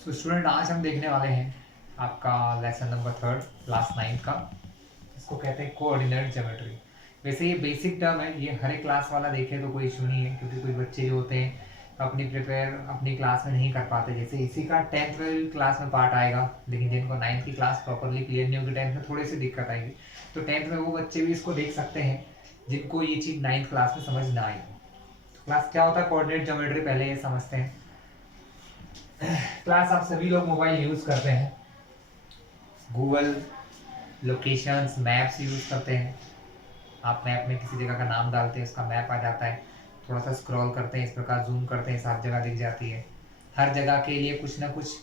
So student, आज हम देखने वाले हैं आपका लेसन नंबर 3 क्लास 9 का। इसको कहते हैं कोऑर्डिनेट ज्योमेट्री। वैसे ये बेसिक टर्म है, ये हर एक क्लास वाला देखे तो कोई इशू नहीं है, क्योंकि कुछ बच्चे जो होते हैं अपनी प्रिपेयर अपनी क्लास में नहीं कर पाते। जैसे इसी का 10th क्लास में पार्ट आएगा, लेकिन जिनको 9th की क्लास प्रॉपरली क्लियर नहीं होगी 10th में थोड़ी सी दिक्कत आएगी। तो 10th में वो बच्चे भी इसको देख सकते हैं जिनको ये चीज़ 9th क्लास में समझ ना आई हो। तो क्लास क्या होता है कोऑर्डिनेट ज्योमेट्री, पहले ये समझते हैं। क्लास आप सभी लोग मोबाइल यूज करते हैं, गूगल लोकेशंस मैप्स यूज करते हैं। आप मैप में किसी जगह का नाम डालते हैं, उसका मैप आ जाता है। थोड़ा सा स्क्रॉल करते हैं, इस प्रकार जूम करते हैं, साफ जगह दिख जाती है। हर जगह के लिए कुछ ना कुछ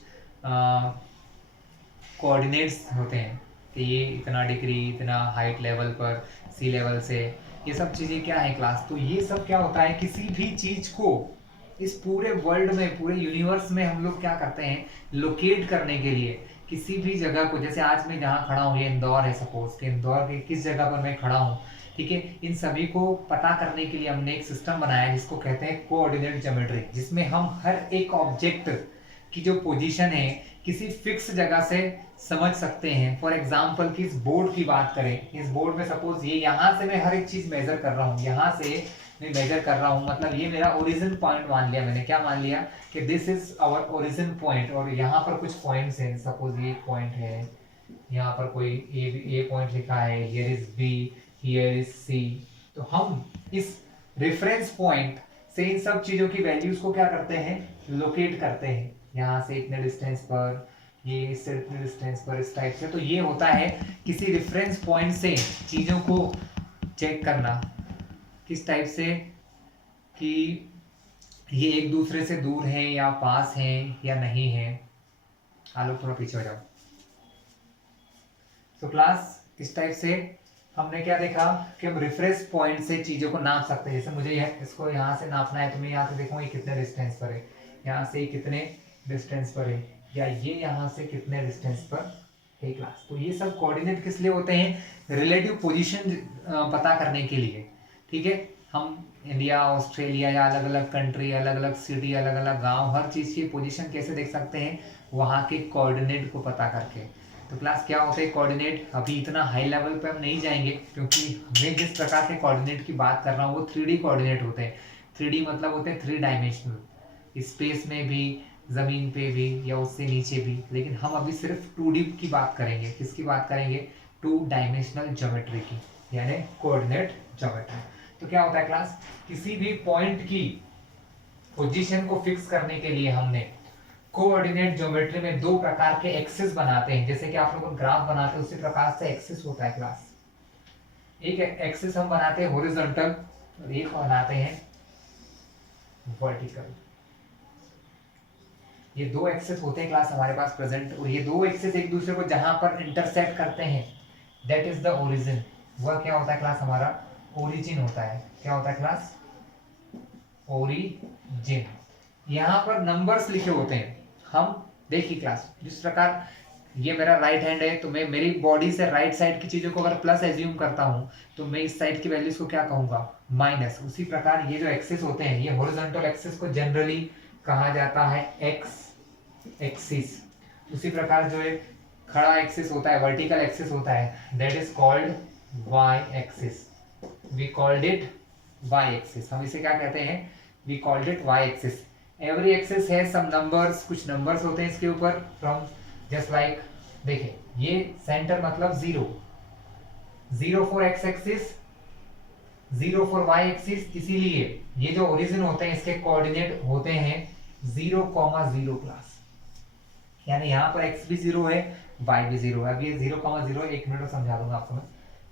कोऑर्डिनेट्स होते हैं कि ये इतना डिग्री, इतना हाइट लेवल पर, सी लेवल से। ये सब चीज़ें क्या है क्लास, तो ये सब क्या होता है, किसी भी चीज़ को इस पूरे वर्ल्ड में, पूरे यूनिवर्स में हम लोग क्या करते हैं, लोकेट करने के लिए किसी भी जगह को। जैसे आज मैं जहाँ खड़ा हूँ, ये इंदौर है, सपोज कि इंदौर के किस जगह पर मैं खड़ा हूँ, ठीक है। इन सभी को पता करने के लिए हमने एक सिस्टम बनाया है जिसको कहते हैं कोऑर्डिनेट ज्योमेट्री, जिसमें हम हर एक ऑब्जेक्ट की जो पोजीशन है किसी फिक्स जगह से समझ सकते हैं। फॉर एग्जाम्पल कि इस बोर्ड की बात करें, इस बोर्ड में सपोज ये यहाँ से मैं हर एक चीज मेजर कर रहा हूँ, यहाँ से मैं मेजर कर रहा हूँ, मतलब ये मेरा ओरिजिन पॉइंट मान लिया मैंने। क्या मान लिया कि this is our origin point, और यहाँ पर कुछ पॉइंट्स हैं, सपोज ये पॉइंट है, यहाँ पर कोई ए पॉइंट लिखा है, here is B, here is C. तो हम इस रेफरेंस पॉइंट से इन सब चीजों की वैल्यूज को क्या करते हैं, लोकेट करते हैं। यहाँ से इतने डिस्टेंस पर, ये इससे इतने डिस्टेंस पर, इस टाइप से। तो ये होता है किसी रेफरेंस पॉइंट से चीजों को चेक करना, किस टाइप से कि ये एक दूसरे से दूर हैं या पास हैं या नहीं है। आलोक थोड़ा पीछे हो जाओ। तो क्लास इस टाइप से हमने क्या देखा कि हम रेफरेंस पॉइंट से चीजों को नाप सकते हैं। जैसे मुझे इसको यहाँ से नापना है, तो मैं यहाँ से देखूंगा ये कितने डिस्टेंस पर है, यहाँ से कितने डिस्टेंस पर है, या ये यहाँ से कितने डिस्टेंस पर है क्लास। तो ये सब कोऑर्डिनेट किस लिए होते हैं, रिलेटिव पोजीशन पता करने के लिए, ठीक है। हम इंडिया, ऑस्ट्रेलिया या अलग अलग कंट्री, अलग अलग सिटी, अलग अलग गांव, हर चीज़ की पोजीशन कैसे देख सकते हैं, वहाँ के कोऑर्डिनेट को पता करके। तो क्लास क्या होते हैं कोऑर्डिनेट, अभी इतना हाई लेवल पे हम नहीं जाएंगे, क्योंकि मैं जिस प्रकार के कोऑर्डिनेट की बात कर रहा हूँ वो 3D कोऑर्डिनेट होते हैं। 3D मतलब होते हैं 3 डायमेंशनल, स्पेस में भी, ज़मीन पे भी, या उससे नीचे भी। लेकिन हम अभी सिर्फ 2D की बात करेंगे। किसकी बात करेंगे, 2 डायमेंशनल ज्योमेट्री की, यानी कोऑर्डिनेट ज्योमेट्री। तो क्या होता है क्लास, किसी भी पॉइंट की पोजीशन को फिक्स करने के लिए हमने कोऑर्डिनेट ज्योमेट्री में 2 प्रकार के एक्सिस बनाते हैं। जैसे कि आप लोग ग्राफ बनाते हैं उसी प्रकार से एक्सिस होता है क्लास। एक एक्सिस हम बनाते हैं हॉरिजॉन्टल और एक बनाते हैं वर्टिकल। ये 2 एक्सिस होते हैं क्लास हमारे पास प्रेजेंट, और ये 2 एक्सिस एक दूसरे को जहां पर इंटरसेक्ट करते हैं, दैट इज द ओरिजिन। वह क्या होता है क्लास, हमारा ओरिजिन होता है। क्या होता है क्लास, ओरिजिन। यहाँ पर नंबर्स लिखे होते हैं। हम देखिए क्लास, जिस प्रकार ये मेरा राइट हैंड है, तो मैं मेरी बॉडी से राइट साइड की चीजों को अगर प्लस एज्यूम करता हूँ, तो मैं इस साइड की वैल्यूज को क्या कहूंगा, माइनस। उसी प्रकार ये जो एक्सिस होते हैं, ये हॉरिजॉन्टल एक्सिस को जनरली कहा जाता है एक्स एक्सिस। उसी प्रकार जो एक खड़ा एक्सिस होता है, वर्टिकल एक्सिस होता है, that is called Y axis. We called it Y axis. हम इसे क्या कहते हैं, we called it Y axis. Every axis है सम नंबर्स, कुछ नंबर्स होते हैं इसके ऊपर, फ्रॉम जस्ट लाइक, देखिए ये सेंटर मतलब 0, 0 for X axis, 0 for Y axis. इसीलिए ये जो ओरिजिन होते हैं इसके कोऑर्डिनेट होते हैं 0,0 क्लास। यानी यहाँ पर x भी 0 है, y भी 0 है। अब ये 0,0, 1 मिनट में समझा दूंगा आपको मैं।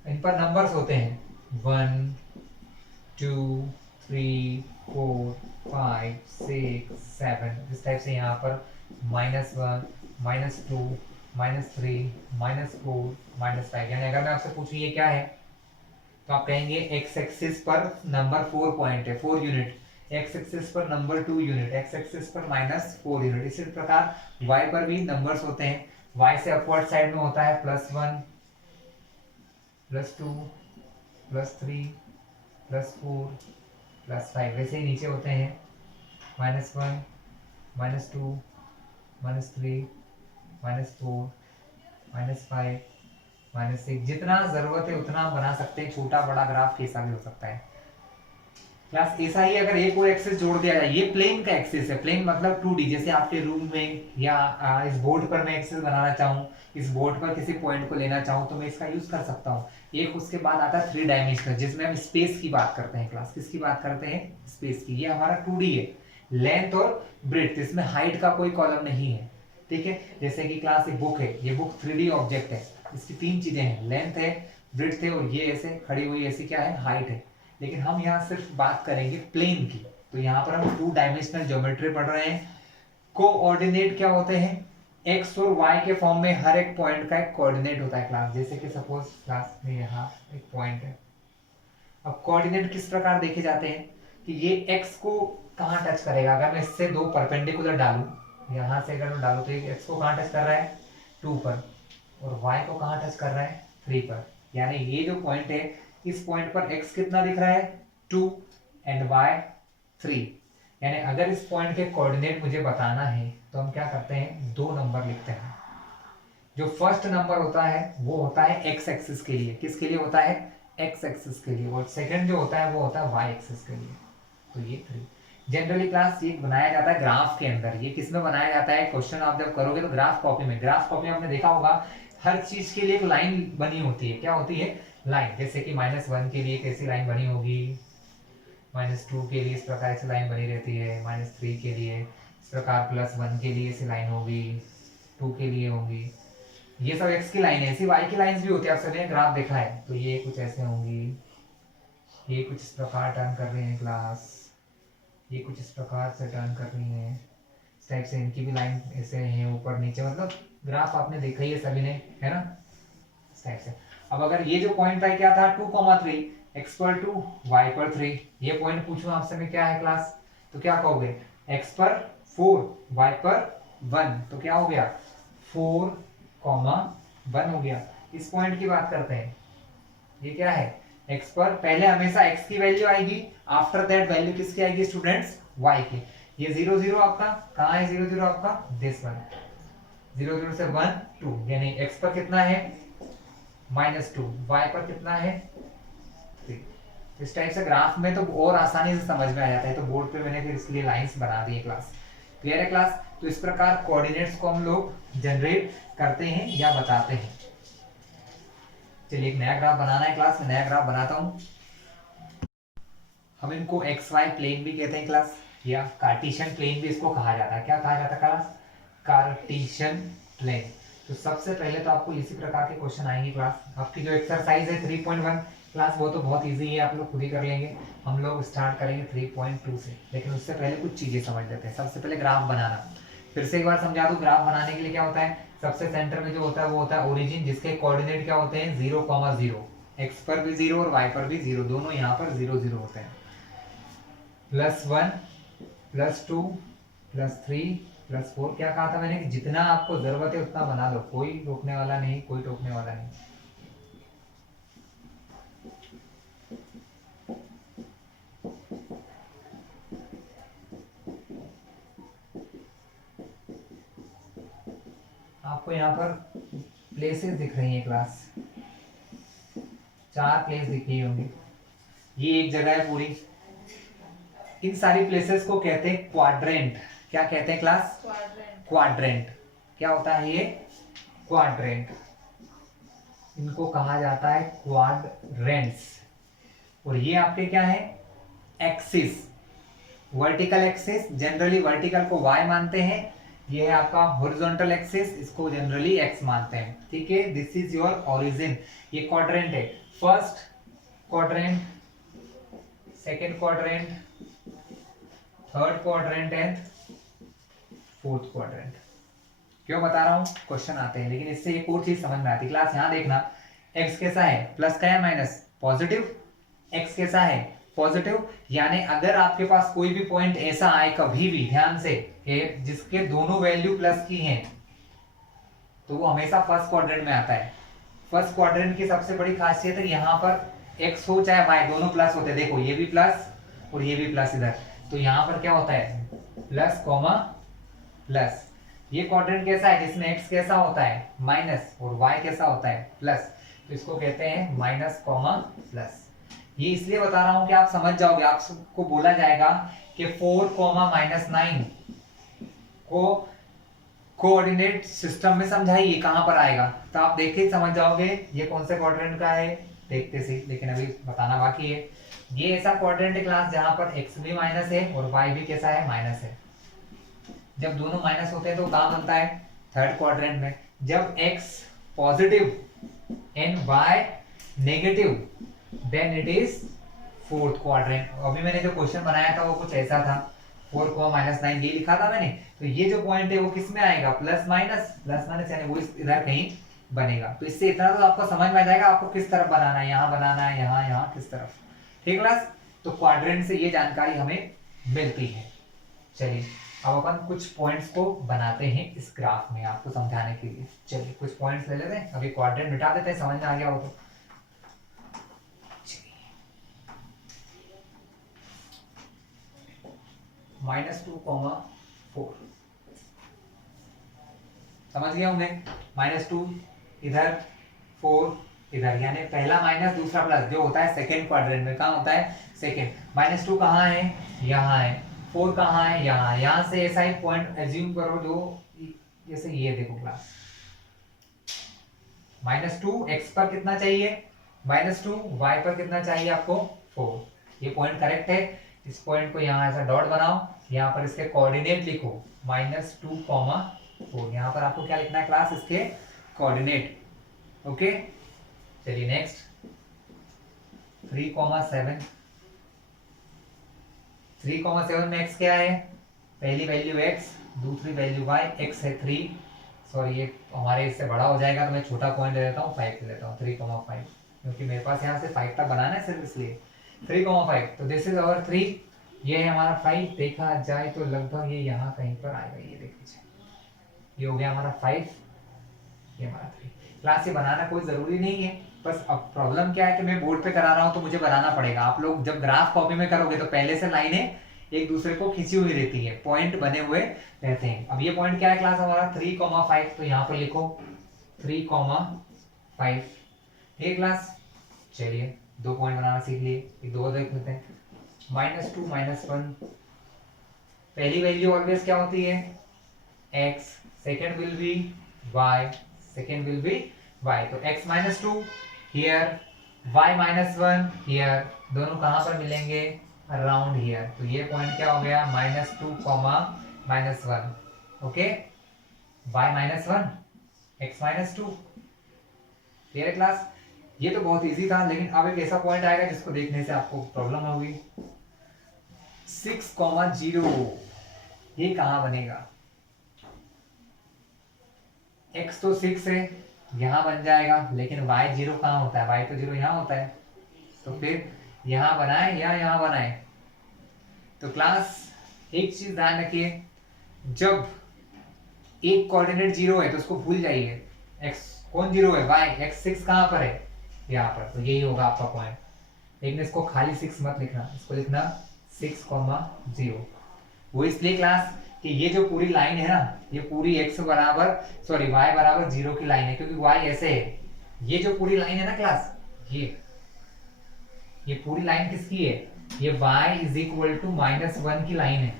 इन पर नंबर्स होते हैं 1 2 3 4 5 6 7, इस टाइप से। यहाँ पर -1 -2 -3 -4 -5। यानी अगर मैं आपसे पूछूं ये क्या है, तो आप कहेंगे x एक्सिस पर नंबर 4 पॉइंट है, 4 यूनिट, x एक्सिस पर नंबर 2 यूनिट, x एक्सिस पर -4 यूनिट। इसी प्रकार y पर भी नंबर्स होते हैं। y से अपवर्ड साइड में होता है +1 +2 +3 +4 +5। वैसे ही नीचे होते हैं -1 -2 -3, -4, -5, -6, जितना जरूरत है उतना बना सकते हैं। छोटा बड़ा ग्राफ कैसा भी हो सकता है क्लास। ऐसा ही अगर एक और एक्सिस जोड़ दिया जाए, ये प्लेन का एक्सिस है, प्लेन मतलब 2D, जैसे आपके रूम में या इस बोर्ड पर मैं एक्सिस बनाना चाहूँ, इस बोर्ड पर किसी पॉइंट को लेना चाहूँ तो मैं इसका यूज कर सकता हूँ। एक उसके बाद आता है 3 डायमेंशनल, जिसमें हम स्पेस की बात करते हैं क्लास। किसकी बात करते हैं? स्पेस की। ये हमारा 2D है, लेंथ और ब्रेड्थ, इसमें हाइट का कोई कॉलम नहीं है, ठीक है। जैसे कि क्लास एक बुक है, ये बुक 3D ऑब्जेक्ट है, इसकी 3 चीजें हैं, लेंथ है, ब्रेड्थ है, और ये ऐसे खड़ी हुई ऐसी क्या है? हाइट है। लेकिन हम यहाँ सिर्फ बात करेंगे प्लेन की, तो यहाँ पर हम 2 डायमेंशनल ज्योमेट्री पढ़ रहे हैं। कोऑर्डिनेट क्या होते हैं? एक्स और वाई के फॉर्म में हर एक पॉइंट का एक कोऑर्डिनेट होता है क्लास। जैसे कि सपोज क्लास में यहाँ एक पॉइंट है। अब कोऑर्डिनेट किस प्रकार देखे जाते हैं कि ये एक्स को कहाँ टच करेगा? अगर मैं इससे 2 परपेंडिकुलर डालूं, यहाँ से अगर मैं डालूं तो ये एक्स को कहाँ टच कर रहा है? 2 पर, और वाई को कहाँ टच कर रहा है? 3 पर। यानी ये जो पॉइंट है, इस पॉइंट पर x कितना दिख रहा है? 2 एंड y 3। यानी अगर इस पॉइंट के कोऑर्डिनेट मुझे बताना है तो हम क्या करते हैं? 2 नंबर लिखते हैं। जो फर्स्ट नंबर होता है वो होता है x एक्सिस के लिए। किसके लिए होता है? x एक्सिस के लिए। और सेकंड जो होता है वो होता है y एक्सिस के लिए। तो ये 3 जनरली क्लास ये बनाया जाता है ग्राफ के अंदर। ये किस में बनाया जाता है? क्वेश्चन आप जब करोगे तो ग्राफ कॉपी में। ग्राफ कॉपी में आपने देखा होगा हर चीज के लिए एक लाइन बनी होती है। क्या होती है? लाइन। जैसे कि -1 के लिए कैसी लाइन बनी होगी, -2 के लिए इस प्रकार से लाइन बनी रहती है, -3 के लिए इस प्रकार, +1 के लिए ऐसी लाइन होगी, 2 के लिए होगी। ये सब x की लाइन है। ऐसी y की लाइंस भी होती है, आप सबने ग्राफ देखा है। तो ये कुछ ऐसे होंगी, ये कुछ इस प्रकार टर्न कर रही है क्लास, ये कुछ इस प्रकार से टर्न कर रही है, इस टाइप से इनकी भी लाइन ऐसे है, ऊपर नीचे। मतलब ग्राफ आपने देखा ही है सभी ने, है ना, इस टाइप से। अब अगर ये जो पॉइंट है क्या था? 2,3, x पर 2, y पर 3। ये पॉइंट पूछूं आपसे मैं क्या है क्लास, तो क्या कहोगे? x पर 4, y पर 1, तो क्या हो गया? 4,1 हो गया। इस पॉइंट की बात करते हैं। ये क्या है? x पर पहले हमेशा x की वैल्यू आएगी, आफ्टर दैट वैल्यू किसकी आएगी स्टूडेंट्स? y की। ये 0 0 आपका कहाँ है? 0 0 आपका दिस वन। 0 0 से 1 2, यानी x पर कितना है? -2, y पर कितना है? 3। इस टाइप से ग्राफ में तो और आसानी से समझ में आ जाता है। तो बोर्ड पे मैंने फिर इसलिए लाइंस बना दी है क्लास। क्लियर है क्लास? तो इस प्रकार कोऑर्डिनेट्स को हम लोग जनरेट करते हैं या बताते हैं। चलिए एक नया ग्राफ बनाना है क्लास में, नया ग्राफ बनाता हूं। हम इनको एक्स वाई प्लेन भी कहते हैं क्लास, या कार्टेशियन प्लेन भी इसको कहा जाता है। क्या कहा जाता है क्लास? Cartesian plane. तो सबसे पहले तो आपको इसी प्रकार के क्वेश्चन आएंगे क्लास। आपकी जो एक्सरसाइज है 3.1 क्लास, वो तो बहुत इजी है, आप लोग खुद ही कर लेंगे। हम लोग स्टार्ट करेंगे 3.2 से, लेकिन उससे पहले कुछ चीजें समझ लेते हैं। सबसे पहले ग्राफ बनाना, फिर से एक बार समझा दूं। ग्राफ बनाने के लिए क्या होता है? सबसे सेंटर में जो होता है वो होता है ओरिजिन, जिसके कोऑर्डिनेट क्या होते हैं? 0,0। एक्स पर भी 0 और वाई पर भी 0, दोनों यहाँ पर 0 0 होते हैं। +1, +2, +3, +4। क्या कहा था मैंने कि जितना आपको जरूरत है उतना बना लो, कोई रोकने वाला नहीं, कोई टोकने वाला नहीं। आपको यहाँ पर प्लेसेस दिख रही हैं क्लास, 4 प्लेस दिख रही होंगी। ये एक जगह है पूरी। इन सारी प्लेसेस को कहते हैं क्वाड्रेंट। क्या कहते हैं क्लास? क्वाड्रेंट। क्या होता है ये? क्वाड्रेंट। इनको कहा जाता है क्वाड्रेंट्स। और ये आपके क्या है? Axis, vertical axis. Generally vertical को y मानते हैं। ये है आपका हॉरिजॉन्टल एक्सिस, इसको जनरली x मानते हैं। ठीक है, दिस इज योर ओरिजिन। ये क्वाड्रेंट है। First quadrant, second quadrant, third quadrant and fourth quadrant. क्यों बता रहा हूं? क्वेश्चन आते हैं, लेकिन इससे एक और चीज समझ में आती है क्लास। यहां देखना, x कैसा है? प्लस का है माइनस? पॉजिटिव। x कैसा है? पॉजिटिव। यानी अगर आपके पास कोई भी पॉइंट ऐसा आए कभी भी, ध्यान से, कि जिसके दोनों वैल्यू प्लस की हैं, तो वो हमेशा फर्स्ट क्वाड्रेंट में आता है। फर्स्ट क्वाड्रेंट की सबसे बड़ी खासियत है यहाँ पर x हो चाहे y, दोनों प्लस होते हैं। देखो ये भी प्लस और ये भी प्लस इधर। तो यहाँ पर क्या होता है? Plus comma plus. ये क्वाड्रेंट कैसा है जिसमें x कैसा होता है माइनस और y कैसा होता है प्लस, तो इसको कहते हैं माइनस कॉमा प्लस। ये इसलिए बता रहा हूं कि आप समझ जाओगे, आपको बोला जाएगा कि 4 कॉमा माइनस 9 को कोऑर्डिनेट सिस्टम में समझाइए कहां पर आएगा, तो आप देख के समझ जाओगे ये कौन से क्वाड्रेंट का है देखते से, लेकिन अभी बताना बाकी है। ये ऐसा क्वाड्रेंट क्लास जहां पर x भी माइनस है और y भी कैसा है माइनस है। जब दोनों माइनस होते हैं तो कहां बनता है थर्ड क्वाड्रेंट में। जब x positive and y negative then it is fourth quadrant. अभी मैंने जो क्वेश्चन बनाया था वो कुछ ऐसा था, 4 को माइनस 9 ये लिखा था मैंने, तो ये जो पॉइंट है वो किस में आएगा प्लस माइनस यानी वो इधर कहीं बनेगा। तो इससे इतना तो आपको समझ में आ जाएगा आपको किस तरफ बनाना है, यहाँ बनाना है, यहाँ किस तरफ। ठीक क्लास, तो क्वाड्रेंट से ये जानकारी हमें मिलती है। चलिए अब अपन कुछ पॉइंट्स को बनाते हैं इस ग्राफ में आपको समझाने के लिए। चलिए कुछ पॉइंट्स ले लेते हैं, अभी क्वाड्रेंट मिटा देते हैं, समझ में आ गया हो तो। -2,4 समझ गए होंगे। -2 इधर 4 इधर, यानी पहला माइनस दूसरा प्लस जो होता है सेकेंड क्वाड्रेंट में। कहाँ होता है सेकेंड। -2 कहाँ है यहाँ है, 4 कहाँ है यहाँ, यहाँ से ऐसा ही पॉइंट एज्यूम करो जो जैसे ये देखो क्लास, -2 x पर कितना चाहिए -2 y पर कितना चाहिए आपको 4। ये पॉइंट करेक्ट है। इस पॉइंट को यहाँ ऐसा डॉट बनाओ, यहाँ पर इसके कोऑर्डिनेट लिखो -2,4। यहाँ पर आपको क्या लिखना है क्लास इसके कोऑर्डिनेट। ओके चलिए नेक्स्ट 3,7। 3,7 में x क्या है, पहली वैल्यू x दूसरी वैल्यू y, x है 3, सॉरी ये हमारे इससे बड़ा हो जाएगा तो मैं छोटा पॉइंट ले लेता हूँ 5 ले लेता हूँ 3,5, क्योंकि मेरे पास यहाँ से 5 तक बनाना है सिर्फ इसलिए 3,5। तो दिस इज आवर 3, ये है हमारा 5। देखा जाए तो लगभग ये यहाँ कहीं पर आएगा, ये देख लीजिए ये हो गया हमारा 5, ये हमारा 3। क्लास ये बनाना कोई जरूरी नहीं है, बस अब प्रॉब्लम क्या है कि मैं बोर्ड पे करा रहा हूँ तो मुझे बनाना पड़ेगा। आप लोग जब ग्राफ कॉपी में करोगे तो पहले से लाइनें एक दूसरे को खींची हुई रहती है, पॉइंट बने हुए रहते हैं। अब ये पॉइंट क्या है क्लास हमारा 3,5, तो यहाँ पर लिखो 3,5। ठीक क्लास, चलिए 2 पॉइंट बनाना सीख लिए, 2 देख लेते हैं। -2 -1, पहली वैल्यू ऑलवेज क्या होती है x, second will be y, second will be y। तो x -2 हियर, y -1 हियर, दोनों कहां पर मिलेंगे अराउंड हियर। तो ये पॉइंट क्या हो गया -2, -1। Okay y -1 x -2। Clear class, ये तो बहुत इजी था, लेकिन अब एक ऐसा पॉइंट आएगा जिसको देखने से आपको प्रॉब्लम होगी। 6,0 ये कहां बनेगा, x तो 6 है यहां बन जाएगा, लेकिन y 0 कहां होता है, y तो 0 यहां होता है, तो फिर यहां बनाए या यहां बनाए। तो क्लास एक चीज ध्यान रखिए, जब एक कोऑर्डिनेट 0 है तो उसको भूल जाइए। x कौन 0 है y, x 6 कहां पर है यहाँ पर, तो यही होगा आपका पॉइंट। लेकिन इसको खाली 6 मत लिखना, इसको लिखना 6,0। वो इसलिए क्लास कि ये जो पूरी लाइन है ना, ये पूरी x बराबर सॉरी y बराबर 0 की लाइन है, क्योंकि y ऐसे है। ये जो पूरी लाइन है ना क्लास, ये पूरी लाइन किसकी है, ये y = -1 की लाइन है।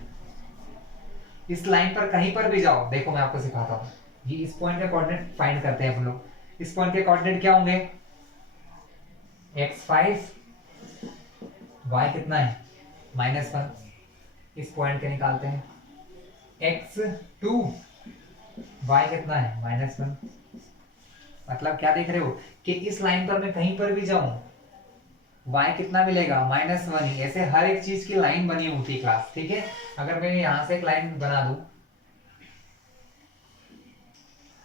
इस लाइन पर कहीं पर भी जाओ, देखो मैं आपको सिखाता हूँ। ये इस पॉइंट के कोऑर्डिनेट फाइंड करते हैं हम लोग। इस पॉइंट के कोऑर्डिनेट क्या होंगे, x5 y कितना है -1, इस पॉइंट के निकालते हैं। x2 y कितना है -1। मतलब क्या देख रहे हो कि इस लाइन पर मैं कहीं पर भी जाऊं y कितना मिलेगा -1 ही। ऐसे हर एक चीज की लाइन बनी होती है क्लास, ठीक है। अगर मैं यहां से एक लाइन बना दूं,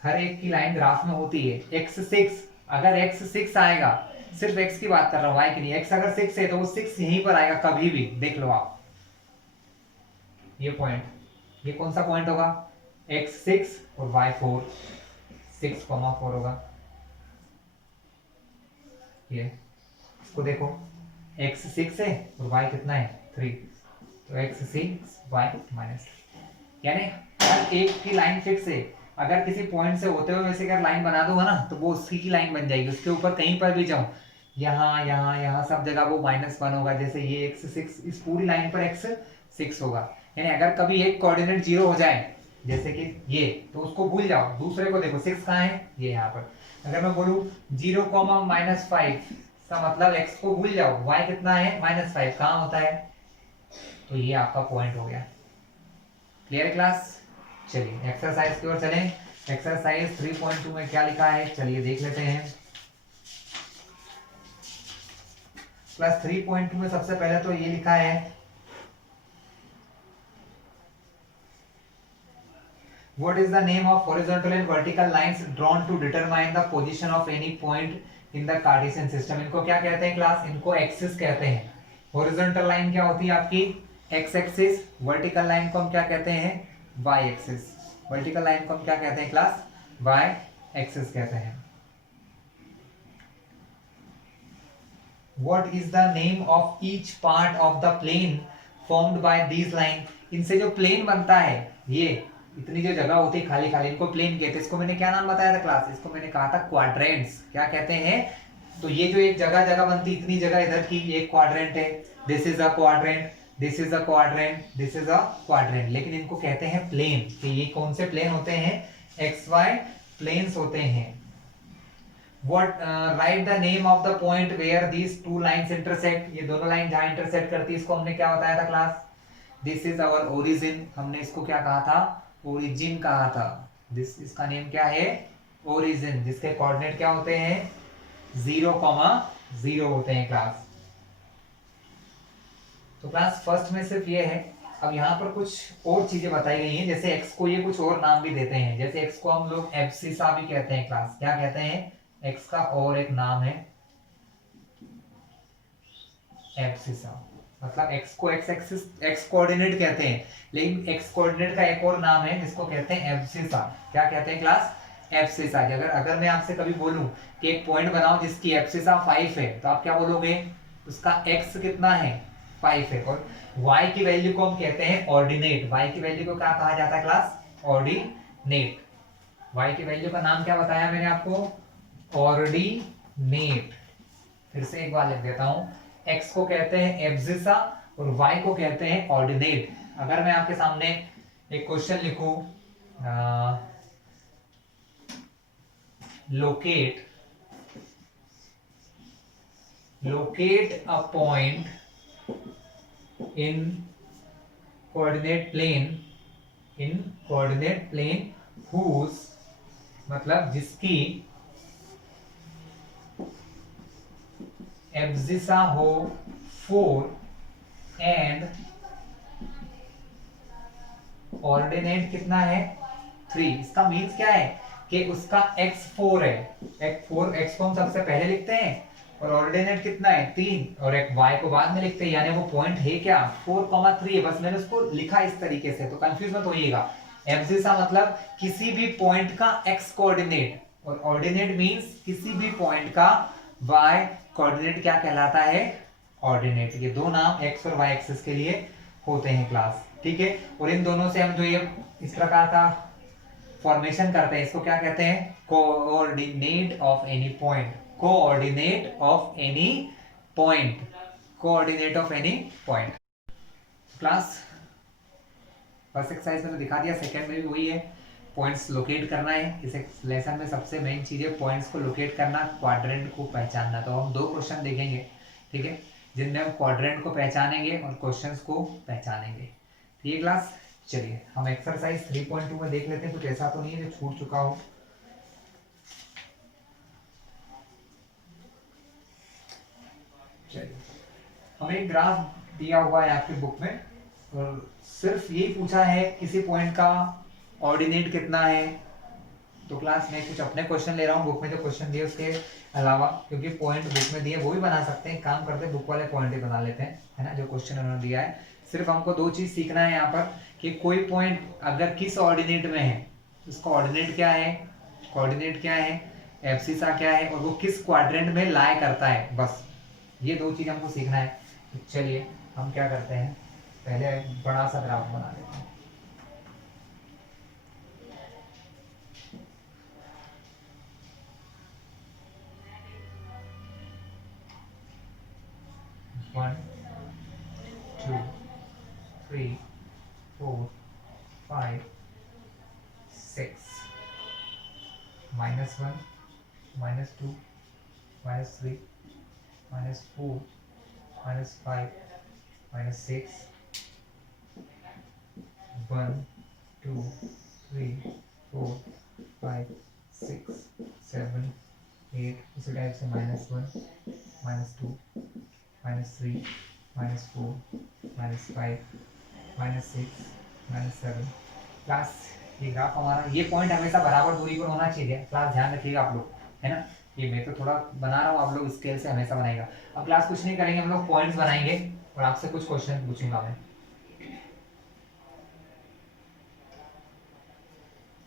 हर एक की लाइन ग्राफ में होती है। x6, अगर x6 आएगा, सिर्फ x की बात कर रहा हूं y की नहीं, x अगर 6 है तो वो 6 यहीं पर आएगा कभी भी, देख लो आप। ये पॉइंट, ये कौन सा पॉइंट होगा, x6 और y4, 6,4 होगा। ये इसको देखो, x6 है और y कितना है 3, तो x6 y -3। यानी हर एक की लाइन फिक्स है, अगर किसी पॉइंट से होते हुए वैसे अगर लाइन बना दूंगा ना तो वो उसी की लाइन बन जाएगी, उसके ऊपर कहीं पर भी जाऊं, यहाँ यहाँ यहाँ सब जगह वो -1 होगा। जैसे ये x6, इस पूरी लाइन पर x6 होगा। यानी अगर कभी एक कोऑर्डिनेट 0 हो जाए जैसे कि ये, तो उसको भूल जाओ, दूसरे को देखो 6 कहाँ है, ये यहाँ पर। अगर मैं बोलूं 0,-5, इसका मतलब x को भूल जाओ, y कितना है -5, कहाँ होता है, तो ये आपका पॉइंट हो गया। क्लियर है क्लास? चलिए एक्सरसाइज की ओर चलें। एक्सरसाइज 3.2 में क्या लिखा है, चलिए देख लेते हैं। क्लास 3.2 में सबसे पहले तो ये लिखा है, What is the name of horizontal and vertical lines drawn to determine the position of any point in the Cartesian system? इनको क्या कहते हैं क्लास? इनको एक्सिस कहते हैं। हॉरिजॉन्टल लाइन क्या होती है आपकी? X axis. वर्टिकल लाइन को हम क्या कहते हैं? Y axis. वर्टिकल लाइन को हम क्या कहते हैं क्लास? वाई एक्सिस कहते हैं। What is the name of each part of the plane formed by these line? इनसे जो प्लेन बनता है, ये इतनी जो जगह होती है खाली खाली, इनको प्लेन कहते हैं। इसको मैंने क्या नाम बताया था क्लास? इसको मैंने कहा था क्वाड्रेंट्स। क्या कहते हैं? तो ये जो एक जगह जगह बनती, इतनी जगह इधर की, एक क्वाड्रेंट है। This is a quadrant, this is a quadrant, this is a quadrant, लेकिन इनको कहते हैं प्लेन। कि ये कौन से प्लेन होते हैं? एक्स वाई प्लेन्स होते हैं। What write the name of the point where these two lines intersect? ये दोनों लाइन जहां इंटरसेक्ट करती है, इसको हमने क्या बताया था class? This is our origin। हमने इसको क्या कहा था? ओरिजिन कहा था। इसका नेम क्या है? ओरिजिन, जिसके कोऑर्डिनेट क्या होते हैं? 0,0 होते हैं क्लास। तो क्लास फर्स्ट में सिर्फ ये है। अब यहाँ पर कुछ और चीजें बताई गई हैं, जैसे एक्स को ये कुछ और नाम भी देते हैं। जैसे एक्स को हम लोग एब्सिसा भी कहते हैं क्लास। क्या कहते हैं? एक्स का और एक नाम है एब्सिसा। मतलब एक्स को एक्स एक्सिस, एक्स कोऑर्डिनेट कहते हैं, लेकिन एक्स कोऑर्डिनेट का एक और नाम है जिसको कहते हैं एब्सिसा। क्या कहते हैं क्लास? एब्सिसा। अगर मैं आपसे कभी बोलूं कि एक पॉइंट बनाओ जिसकी एब्सिसा 5 है, तो आप क्या बोलोगे? उसका एक्स कितना है? 5 है। और y की वैल्यू को हम कहते हैं ऑर्डिनेट। y की वैल्यू को क्या कहा जाता है क्लास? ऑर्डिनेट। y की वैल्यू का नाम क्या बताया मैंने आपको? ऑर्डिनेट। फिर से एक बार लिख देता हूं, x को कहते हैं एब्सिसा और y को कहते हैं ऑर्डिनेट। अगर मैं आपके सामने एक क्वेश्चन लिखूं, locate a point in coordinate plane whose, मतलब जिसकी एब्सिसा हो 4 एंड ऑर्डिनेट कितना है? 3। इसका मीन्स क्या है कि उसका x 4 है। x को हम सबसे पहले लिखते हैं और ऑर्डिनेट कितना है? 3, और एक y को बाद में लिखते हैं। यानी वो पॉइंट है क्या? 4,3 है। बस मैंने उसको लिखा इस तरीके से, तो कंफ्यूज मत होइएगा। एब्सिसा मतलब किसी भी पॉइंट का x कोऑर्डिनेट, और ऑर्डिनेट मींस किसी भी पॉइंट का y कोऑर्डिनेट क्या कहलाता है? ऑर्डिनेट। ये दो नाम x और y एक्सिस के लिए होते हैं क्लास, ठीक है। और इन दोनों से हम जो ये इस प्रकार का फॉर्मेशन करते हैं, इसको क्या कहते हैं? Coordinate of any point. Coordinate of any point. Coordinate of any point. Class first exercise में तो दिखा दिया, सेकंड में भी वही है, पॉइंट्स लोकेट करना है। इस लेसन में सबसे मेन चीज है पॉइंट्स को लोकेट करना, क्वाड्रेंट को पहचानना। तो हम 2 क्वेश्चन देखेंगे, ठीक है, जिनमें हम क्वाड्रेंट को पहचानेंगे और क्वेश्चंस को पहचानेंगे। ठीक है क्लास? चलिए हम एक्सरसाइज 3.2 में देख लेते हैं। कुछ ऐसा तो नहीं है जो छूट चुका हो। चलिए, हमें एक ग्राफ दिया हुआ है आपकी बुक में, और सिर्फ यही पूछा है किसी पॉइंट का ऑर्डिनेट कितना है। तो क्लास में कुछ अपने क्वेश्चन ले रहा हूँ, बुक में जो क्वेश्चन दिए उसके अलावा, क्योंकि पॉइंट बुक में दिए वो भी बना सकते हैं। काम करते हैं बुक वाले पॉइंट ही बना लेते हैं, है ना, जो क्वेश्चन उन्होंने दिया है। सिर्फ हमको 2 चीज सीखना है यहाँ पर कि कोई पॉइंट अगर किस ऑर्डिनेट में है, उसका ऑर्डिनेट क्या है, कोऑर्डिनेट क्या है, एब्सिसा क्या है, और वो किस क्वाड्रेंट में लाई करता है। बस ये 2 चीज हमको सीखना है। तो चलिए हम क्या करते हैं, पहले बड़ा सा ग्राफ बना लेते हैं। 1 2 3 4 5 6 -1 -2 -3 -4 -5 -6 1 2 3 4 5 6 7 8 इसी टाइप से -1 -2 -3 -4 -5 -6 -7 क्लास। ये ग्राफ हमारा, ये पॉइंट हमेशा बराबर दूरी पर होना चाहिए क्लास, ध्यान रखिएगा आप लोग, है ना। ये मैं तो थोड़ा बना रहा हूँ, आप लोग स्केल से हमेशा बनाएगा। अब क्लास कुछ नहीं करेंगे, हम लोग पॉइंट्स बनाएंगे और आपसे कुछ क्वेश्चन पूछूंगा मैं।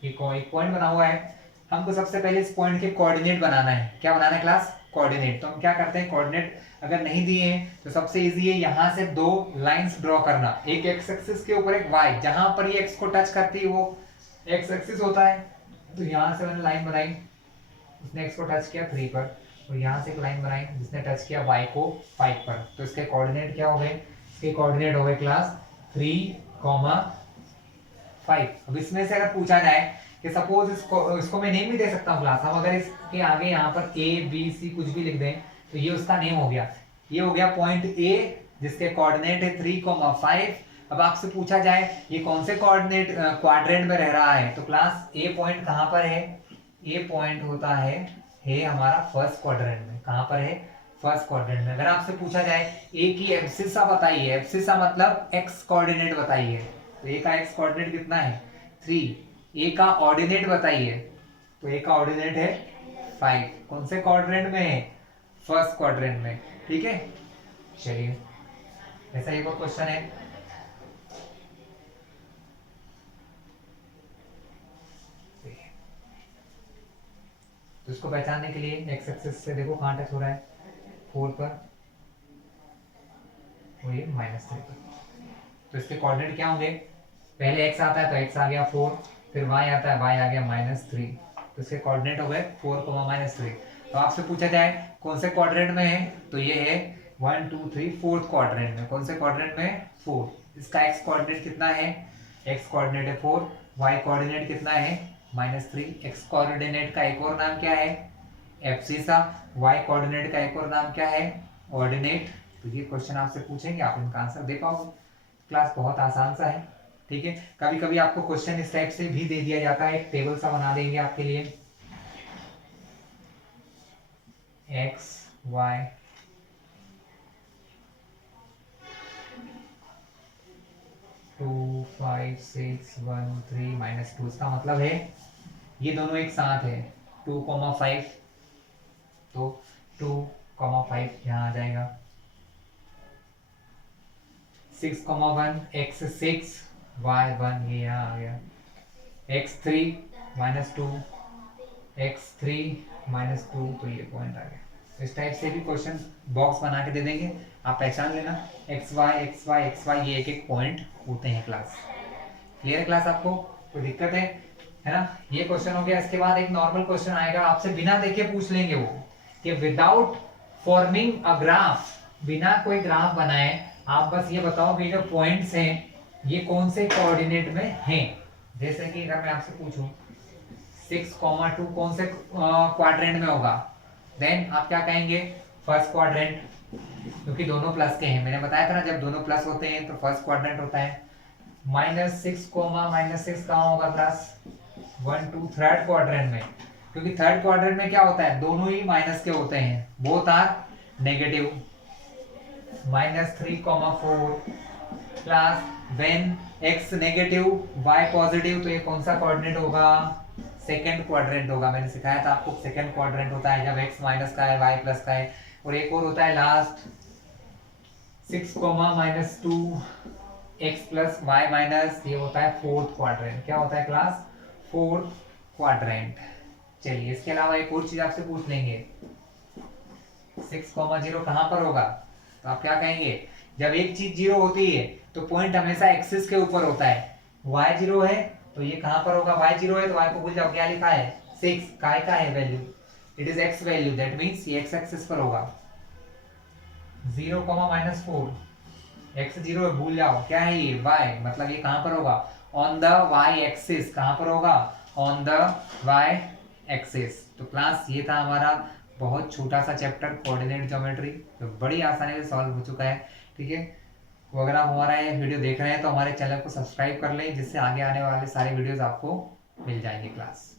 एक पॉइंट बना हुआ है, हमको सबसे पहले इस पॉइंट के कोऑर्डिनेट बनाना है। क्या बनाना है क्लास? कोऑर्डिनेट। तो हम क्या करते हैं, कोऑर्डिनेट अगर नहीं दिए हैं तो सबसे इजी है यहाँ से दो लाइंस ड्रॉ करना, एक एक्स एक्सिस के ऊपर एक वाई, जहां पर ये एक्स को टच करती है वो एक्स एक्सिस होता है। तो यहाँ से मैंने लाइन बनाई, उसने एक्स को टच किया 3 पर, और यहाँ से एक लाइन बनाई जिसने टच किया वाई को 5 पर। तो इसके कोऑर्डिनेट क्या हो गए? इसके कोऑर्डिनेट हो गए क्लास 3,5। अब इसमें से अगर पूछा जाए कि सपोज इसको मैं नेम भी दे सकता हूँ क्लास, हम अगर इसके आगे यहाँ पर ए बी सी कुछ भी लिख दें तो ये उसका नेम हो गया। ये हो गया पॉइंट ए जिसके कोऑर्डिनेट है 3,5। अब आपसे पूछा जाए ये कौन से कोऑर्डिनेट क्वाड्रेंट में रह रहा है, तो क्लास ए पॉइंट कहाँ पर है? ए पॉइंट होता है हमारा फर्स्ट क्वाड्रेंट में। कहाँ पर है? फर्स्ट क्वाड्रेंट में। अगर आपसे पूछा जाए ए की एब्सिसा बताइए, एब्सिसा मतलब एक्स कोऑर्डिनेट बताइए, तो ए का एक्स कोऑर्डिनेट कितना है? 3। ए का ऑर्डिनेट बताइए, तो ए का ऑर्डिनेट है 5। कौन से क्वाड्रेंट में है? फर्स्ट क्वाड्रेंट में। ठीक है, चलिए ऐसा एक और क्वेश्चन है। तो इसको पहचानने के लिए एक्स एक्सिस से देखो कहाँ टच हो रहा है, 4 पर और ये -3 पर। तो इसके कोऑर्डिनेट क्या होंगे? पहले x आता है तो x आ गया 4, फिर y आता है y आ गया -3। तो इसके कोऑर्डिनेट हो गए 4, -3। तो आपसे पूछा जाए कौन से क्वाड्रेंट में है, तो ये है 1 2 3 फोर्थ क्वाड्रेंट में। कौन से क्वाड्रेंट में? 4। इसका x कोऑर्डिनेट कितना है? x कोऑर्डिनेट है 4, y कोऑर्डिनेट कितना है? -3। x कोऑर्डिनेट का एक और नाम क्या है? एब्सिसा। y कोऑर्डिनेट का एक और नाम क्या है? ऑर्डिनेट। तो ये क्वेश्चन आपसे पूछेंगे, आप इनका आंसर दे पाओगे। क्लास बहुत आसान सा है, ठीक है। कभी कभी आपको क्वेश्चन इस टाइप से भी दे दिया जाता है, एक टेबल सा बना देंगे आपके लिए, x y 2 5 6 1 3 -2। इसका मतलब है ये दोनों एक साथ है 2,5, तो 2,5 यहाँ आ जाएगा। 6,1 x6 y1 ये यहाँ आ गया। x3 -2 x3 -2, तो ये पॉइंट आ गया। इस टाइप से भी क्वेश्चन बॉक्स बना के दे देंगे, आप पहचान लेना एक्स वाई ये एक एक पॉइंट होते हैं। क्लास क्लियर है? क्लास आपको कोई दिक्कत है ना? ये क्वेश्चन हो गया। इसके बाद एक नॉर्मल क्वेश्चन आएगा, आपसे बिना देखे पूछ लेंगे वो कि विदाउट फॉर्मिंग अ ग्राफ, बिना कोई ग्राफ बनाए आप बस ये बताओ कि जो पॉइंट्स हैं ये कौन से कोऑर्डिनेट में हैं। जैसे कि अगर मैं आपसे पूछूं 6,2 कौन से क्वाड्रेंट में होगा, देन आप क्या कहेंगे? फर्स्ट क्वाड्रेंट, क्योंकि दोनों प्लस के हैं। मैंने बताया था ना, जब दोनों प्लस होते हैं तो फर्स्ट क्वाड्रेंट होता है। -6, -6 कहाँ होगा क्लास? 1 2 थर्ड क्वाड्रेंट में, क्योंकि थर्ड क्वाड्रेंट में क्या होता है? दोनों ही माइनस के होते हैं, both are negative. -3,4 class when x negative y positive, तो ये कौन सा कोऑर्डिनेट होगा? सेकंड क्वाड्रेंट होगा। मैंने सिखाया था आपको, सेकंड क्वाड्रेंट होता है जब x माइनस का है y प्लस का है। और एक और होता है last 6, -2 x plus y minus, ये होता है फोर्थ क्वाड्रेंट। क्या होता है क्लास? Fourth quadrant. चलिए इसके अलावा एक और चीज आपसे पूछ लेंगे, 6,0 कहाँ पर होगा? तो आप क्या कहेंगे? जब एक चीज 0 होती है तो पॉइंट हमेशा एक्सिस के ऊपर होता है। y 0 है तो ये कहाँ पर होगा? y 0 है तो y को भूल जाओ, क्या लिखा है? 6, काय का है value? It is x value, that means ये x एक्सिस पर होगा। 0, -4 x 0 है, भूल जाओ क्या है ये y, मतलब ये कहाँ पर होगा ऑन द y एक्सिस, कहाँ पर होगा ऑन द y एक्सिस। तो क्लास ये था हमारा बहुत छोटा सा चैप्टर कोऑर्डिनेट ज्योमेट्री, तो बड़ी आसानी से सॉल्व हो चुका है। ठीक है, तो अगर आप हमारा ये वीडियो देख रहे हैं तो हमारे चैनल को सब्सक्राइब कर लें, जिससे आगे आने वाले सारे वीडियोस आपको मिल जाएंगे क्लास।